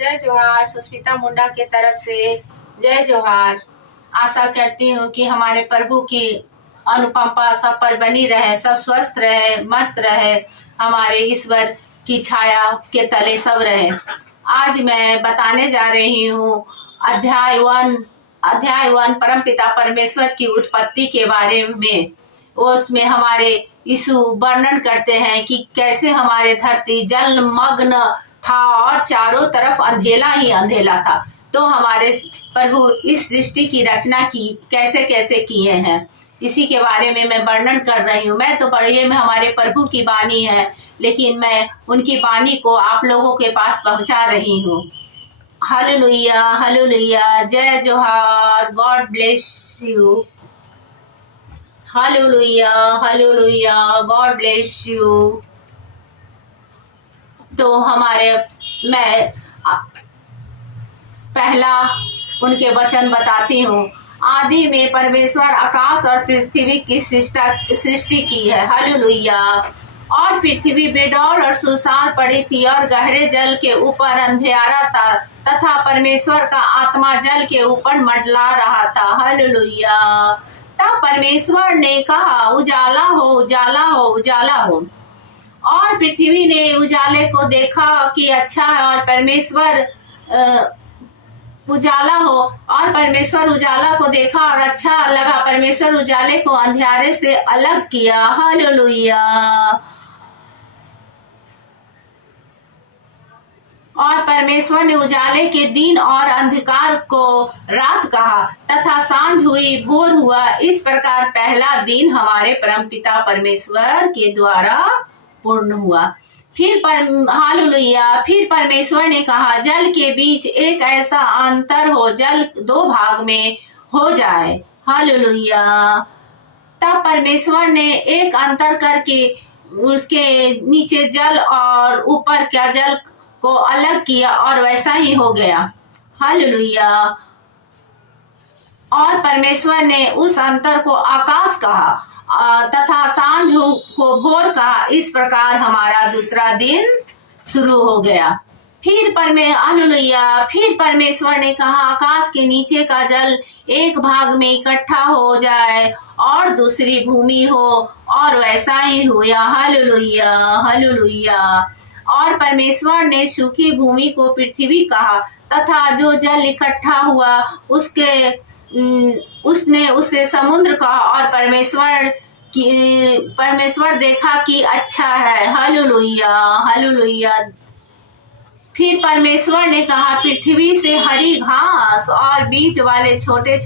जय जोहार। सुष्मिता मुंडा के तरफ से जय जोहार। आशा करती हूँ कि हमारे प्रभु की अनुकंपा सब पर बनी रहे, सब स्वस्थ रहे, मस्त रहे, हमारे ईश्वर की छाया के तले सब रहे। आज मैं बताने जा रही हूँ अध्याय वन परमपिता परमेश्वर की उत्पत्ति के बारे में। उसमें हमारे यीशु वर्णन करते हैं कि कैसे हमारे धरती जलमग्न था और चारों तरफ अंधेला ही अंधेला था। तो हमारे प्रभु इस सृष्टि की रचना की कैसे कैसे किए हैं, इसी के बारे में मैं वर्णन कर रही हूँ। मैं तो पढ़िए में हमारे प्रभु की वाणी है, लेकिन मैं उनकी वाणी को आप लोगों के पास पहुंचा रही हूँ। हालेलुया, हालेलुया, जय जोहार, God bless you. Hallelujah, hallelujah, God bless you. तो मैं पहला उनके वचन बताती हूँ। आदि में परमेश्वर आकाश और पृथ्वी की सृष्टि की है। हालेलुया। और पृथ्वी बेडौल और सुनसान पड़ी थी और गहरे जल के ऊपर अंधेरा था, तथा परमेश्वर का आत्मा जल के ऊपर मंडला रहा था। हालेलुया। तब परमेश्वर ने कहा, उजाला हो, उजाला हो, उजाला हो। और पृथ्वी ने उजाले को देखा कि अच्छा है, और परमेश्वर उजाला हो, और परमेश्वर उजाला को देखा और अच्छा लगा। परमेश्वर उजाले को अंधेरे से अलग किया। हालेलुया। और परमेश्वर ने उजाले के दिन और अंधकार को रात कहा, तथा सांझ हुई, भोर हुआ। इस प्रकार पहला दिन हमारे परमपिता परमेश्वर के द्वारा पूर्ण हुआ। हालेलुया। फिर परमेश्वर ने कहा, जल के बीच एक ऐसा अंतर हो, जल दो भाग में हो जाए। हालेलुया। तब परमेश्वर ने एक अंतर करके उसके नीचे जल और ऊपर क्या जल को अलग किया, और वैसा ही हो गया। हालेलुया। और परमेश्वर ने उस अंतर को आकाश कहा, तथा सांझ को भोर कहा। इस प्रकार हमारा दूसरा दिन शुरू हो गया। फिर परमेश्वर ने कहा, आकाश के नीचे का जल एक भाग में इकट्ठा हो जाए और दूसरी भूमि हो, और वैसा ही हुआ। Hallelujah, hallelujah. और परमेश्वर ने सूखी भूमि को पृथ्वी कहा, तथा जो जल इकट्ठा हुआ उसने उसे समुद्र कहा। और परमेश्वर देखा कि अच्छा है। Hallelujah, hallelujah. फिर परमेश्वर ने कहा, पृथ्वी से हरी घास और बीज वाले छोटे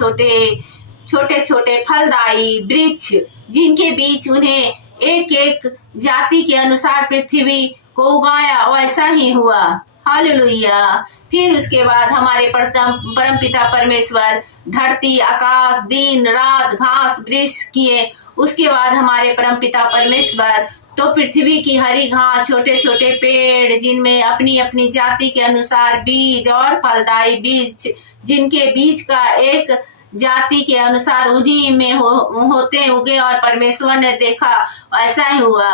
छोटे फलदायी वृक्ष, जिनके बीच उन्हें एक एक जाति के अनुसार पृथ्वी को उगाया, वैसा ही हुआ। हालेलुया। फिर उसके बाद हमारे परमपिता परमेश्वर धरती, आकाश, दिन, रात, घास, वृक्ष किए। उसके बाद हमारे परमपिता परमेश्वर तो पृथ्वी की हरी घास, छोटे छोटे पेड़, जिनमें अपनी अपनी जाति के अनुसार बीज, और फलदायी बीज, जिनके बीज का एक जाति के अनुसार उन्हीं में होते उगे। और परमेश्वर ने देखा, ऐसा ही हुआ।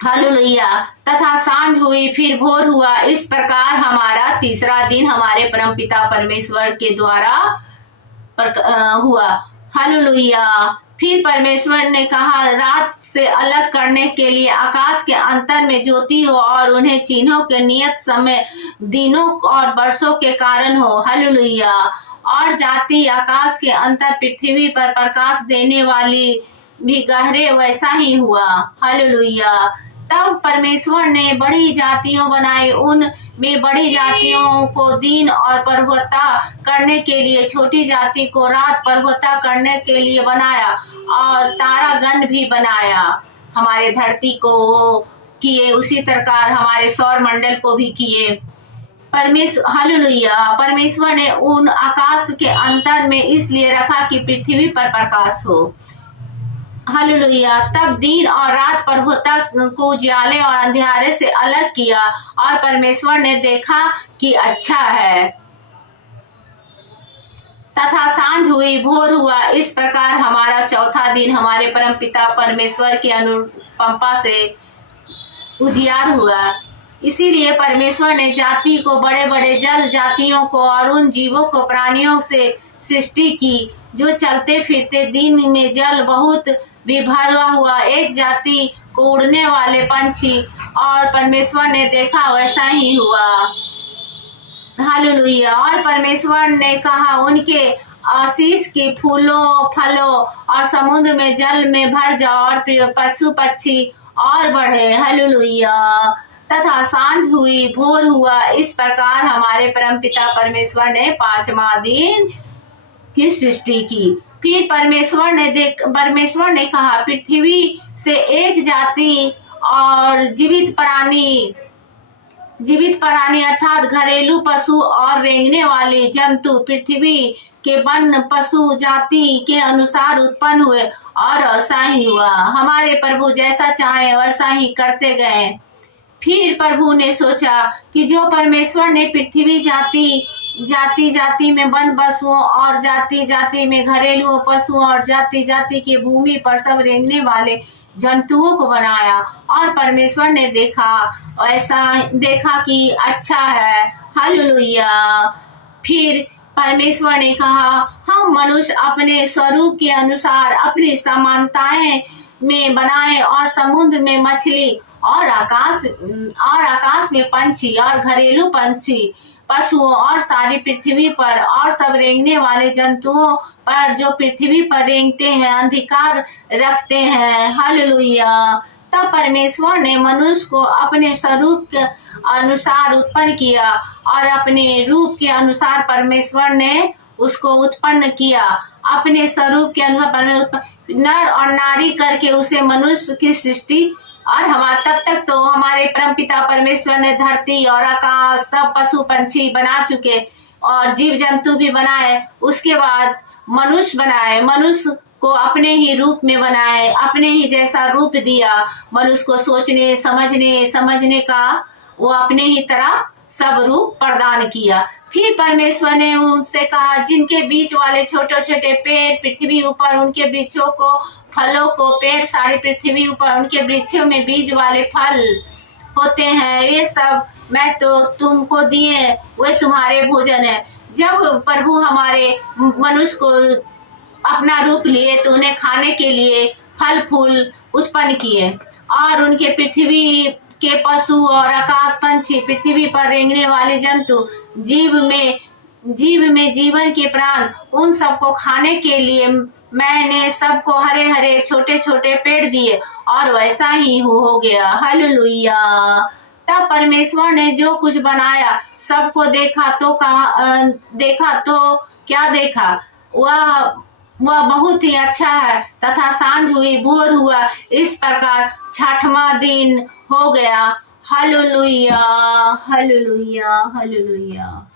हालेलुया। तथा सांझ हुई, फिर भोर हुआ। इस प्रकार हमारा तीसरा दिन हमारे परमपिता परमेश्वर के द्वारा हुआ। हालेलुया। फिर परमेश्वर ने कहा, रात से अलग करने के लिए आकाश के अंतर में ज्योति हो, और उन्हें चिन्हों के नियत समय, दिनों और वर्षों के कारण हो। हालेलुया। और जाति आकाश के अंतर पृथ्वी पर प्रकाश देने वाली भी गहरे, वैसा ही हुआ। हालेलुया। तब परमेश्वर ने बड़ी जातियों बनाई, उन में बड़ी जातियों को दिन और प्रभुता करने के लिए, छोटी जाति को रात प्रभुता करने के लिए बनाया, और तारागण भी बनाया। हमारे धरती को किए, उसी प्रकार हमारे सौर मंडल को भी किए। हालेलुया। परमेश्वर ने उन आकाश के अंतर में इसलिए रखा कि पृथ्वी पर प्रकाश हो। हालेलुया। तब दिन और रात प्रभुता को उजाले और अंधेरे से अलग किया, और परमेश्वर ने देखा कि अच्छा है। तथा सांझ हुई, भोर हुआ। इस प्रकार हमारा चौथा दिन हमारे परमपिता परमेश्वर की अनुकंपा से उजियार हुआ। इसीलिए परमेश्वर ने जाति को, बड़े बड़े जल जातियों को और उन जीवों को, प्राणियों से सृष्टि की जो चलते फिरते दिन में जल बहुत भी भरा हुआ, एक जाति को उड़ने वाले पंछी। और परमेश्वर ने देखा वैसा ही हुआ। हालेलुया। और परमेश्वर ने कहा उनके आशीष के फूलों फलों और समुद्र में जल में भर जाओ और पशु पक्षी और बढ़े। हालेलुया। तथा सांझ हुई, भोर हुआ, इस प्रकार हमारे परमपिता परमेश्वर ने पांचवा दिन की सृष्टि की। फिर परमेश्वर ने कहा पृथ्वी से एक जाति और जीवित प्राणी अर्थात घरेलू पशु और रेंगने वाले जंतु पृथ्वी के वन पशु जाति के अनुसार उत्पन्न हुए। और ऐसा ही हुआ। हमारे प्रभु जैसा चाहे वैसा ही करते गए। फिर प्रभु ने सोचा कि जो परमेश्वर ने पृथ्वी जाति जाति में वन पशुओं और जाति जाति में घरेलू पशुओं और जाति जाति की भूमि पर सब रेंगने वाले जंतुओं को बनाया, और परमेश्वर ने देखा कि अच्छा है। हालेलुया। फिर परमेश्वर ने कहा हम मनुष्य अपने स्वरूप के अनुसार अपनी समानताएं में बनाएं और समुद्र में मछली और आकाश में पंछी और घरेलू पंछी पशुओं और सारी पृथ्वी पर और सब रेंगने वाले जंतुओं पर जो पृथ्वी पर रेंगते हैं, अधिकार रखते हैं। हालेलुया। तब परमेश्वर ने मनुष्य को अपने स्वरूप के अनुसार उत्पन्न किया और अपने रूप के अनुसार परमेश्वर ने उसको उत्पन्न किया। अपने स्वरूप के अनुसार नर और नारी करके उसे मनुष्य की सृष्टि। और तब तक तो हमारे परमपिता परमेश्वर ने धरती और आकाश सब पशु पंछी बना चुके और जीव जंतु भी बनाए। उसके बाद मनुष्य बनाए, मनुष्य को अपने ही रूप में बनाए, अपने ही जैसा रूप दिया। मनुष्य को सोचने समझने का वो अपने ही तरह सब रूप प्रदान किया। फिर परमेश्वर ने उनसे कहा जिनके बीच वाले छोटे छोटे पेड़ पृथ्वी ऊपर उनके वृक्षों को फलों को, पेड़ सारी पृथ्वी ऊपर उनके वृक्षों में बीज वाले फल होते हैं, ये सब मैं तो तुमको दिए, वे तुम्हारे भोजन है। जब प्रभु हमारे मनुष्य को अपना रूप लिए तो उन्हें खाने के लिए फल फूल उत्पन्न किए और उनके पृथ्वी के पशु और आकाश पंछी, पृथ्वी पर रेंगने वाले जंतु, जीव में जीवन के प्राण, उन सबको खाने के लिए मैंने सबको हरे हरे छोटे छोटे पेड़ दिए और वैसा ही हो गया। हालेलुया। तब परमेश्वर ने जो कुछ बनाया सबको देखा तो क्या देखा, वह बहुत ही अच्छा है। तथा सांझ हुई, भोर हुआ, इस प्रकार छठवां दिन हो गया। हालेलुया। हालेलुया। हालेलुया।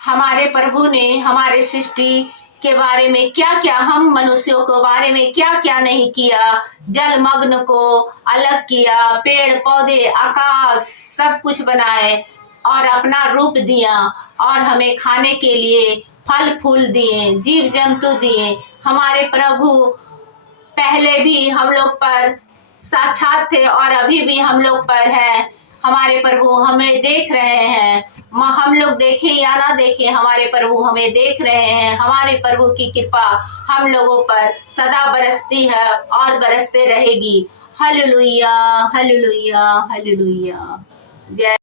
हमारे प्रभु ने हमारे सृष्टि के बारे में क्या क्या, हम मनुष्यों के बारे में क्या क्या नहीं किया। जलमग्न को अलग किया, पेड़ पौधे आकाश सब कुछ बनाए और अपना रूप दिया और हमें खाने के लिए फल फूल दिए, जीव जंतु दिए। हमारे प्रभु पहले भी हम लोग पर साक्षात थे और अभी भी हम लोग पर है। हमारे प्रभु हमें देख रहे हैं, हम लोग देखें या ना देखें, हमारे प्रभु हमें देख रहे हैं। हमारे प्रभु की कृपा हम लोगों पर सदा बरसती है और बरसते रहेगी। हालेलुया। हालेलुया। हालेलुया। जय